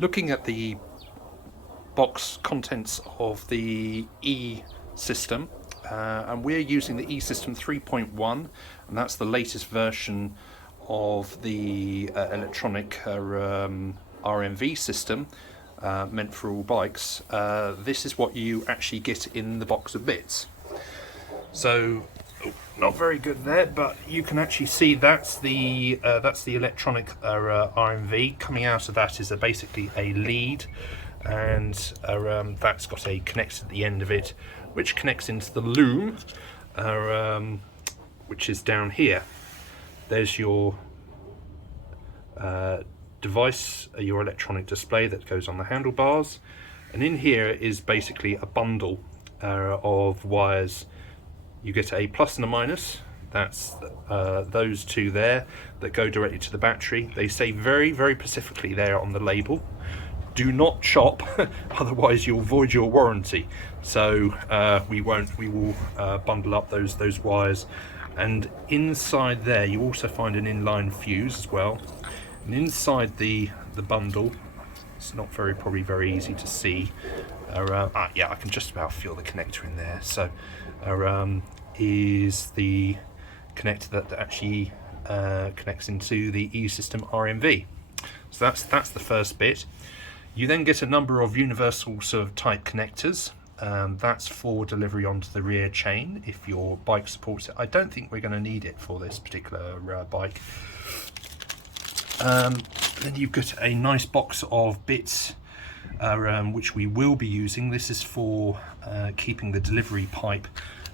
Looking at the box contents of the E system, and we're using the E system 3.1, and that's the latest version of the electronic RMV system meant for all bikes. This is what you actually get in the box of bits. So, not very good there, but you can actually see that's the electronic RMV. Coming out of that is basically a lead, and that's got a connector at the end of it, which connects into the loom, which is down here. There's your device, your electronic display that goes on the handlebars, and in here is basically a bundle of wires. You get a plus and a minus. That's those two there that go directly to the battery. They say very, very specifically there on the label, do not chop, otherwise you'll void your warranty. So we won't. We will bundle up those wires, and inside there you also find an inline fuse as well. And inside the bundle, it's not probably very easy to see. Yeah, I can just about feel the connector in there. So is the connector that actually connects into the E-System RMV. So that's the first bit. You then get a number of universal sort of type connectors. That's for delivery onto the rear chain if your bike supports it. I don't think we're going to need it for this particular bike. Then you've got a nice box of bits which we will be using. This is for keeping the delivery pipe.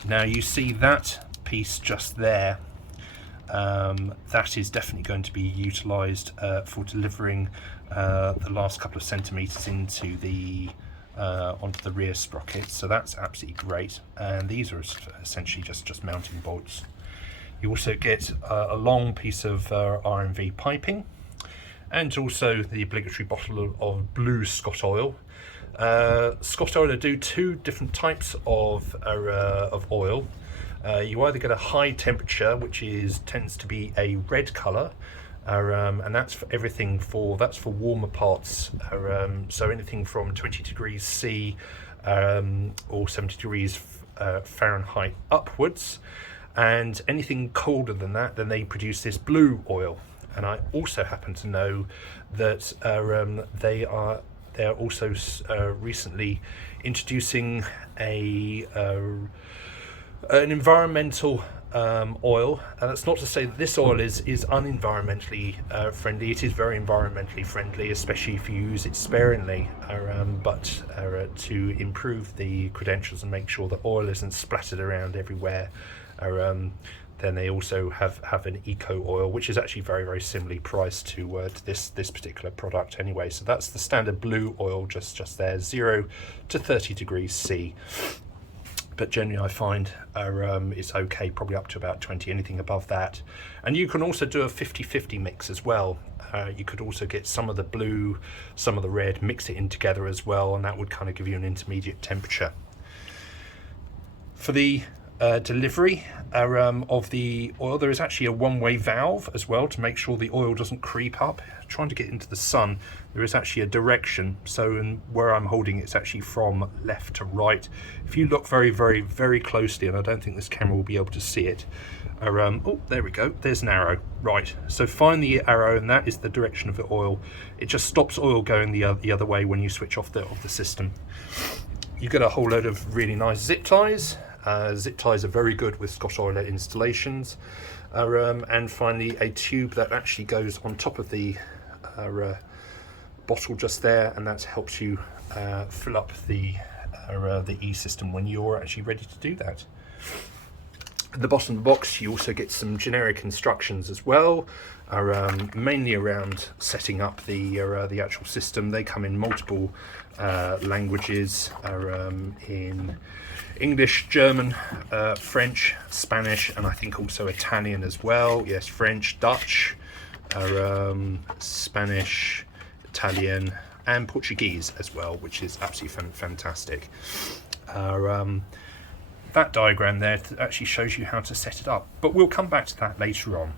Now you see that piece just there, that is definitely going to be utilised for delivering the last couple of centimetres into the onto the rear sprocket, so that's absolutely great. And these are essentially just mounting bolts. You also get a long piece of RMV piping, and also the obligatory bottle of blue Scottoiler. Scottoiler do two different types of oil. You either get a high temperature, which tends to be a red colour, and that's for everything that's for warmer parts. So anything from 20 degrees C or 70 degrees Fahrenheit upwards, and anything colder than that, then they produce this blue oil. And I also happen to know that they are also recently introducing an environmental oil, and that's not to say that this oil is unenvironmentally friendly. It is very environmentally friendly, especially if you use it sparingly, but to improve the credentials and make sure that oil isn't splattered around everywhere, then they also have an eco oil, which is actually very, very similarly priced to this particular product anyway. So that's the standard blue oil, just there, 0 to 30 degrees C. But generally I find it's okay, probably up to about 20, anything above that. And you can also do a 50-50 mix as well. You could also get some of the blue, some of the red, mix it in together as well, and that would kind of give you an intermediate temperature. For the delivery of the oil, there is actually a one-way valve as well to make sure the oil doesn't creep up. Trying to get into the sun, there is actually a direction, so where I'm holding it's actually from left to right. If you look very, very, very closely, and I don't think this camera will be able to see it, oh, there we go, there's an arrow. Right, so find the arrow, and that is the direction of the oil. It just stops oil going the other way when you switch off the system. You get a whole load of really nice zip ties. Zip ties are very good with Scottoiler installations. And finally a tube that actually goes on top of the bottle just there, and that helps you fill up the E-System when you're actually ready to do that. At the bottom of the box you also get some generic instructions as well, mainly around setting up the actual system. They come in multiple languages, in English, German, French, Spanish, and I think also Italian as well. Yes, French, Dutch, Spanish, Italian, and Portuguese as well, which is absolutely fantastic. That diagram there actually shows you how to set it up, but we'll come back to that later on.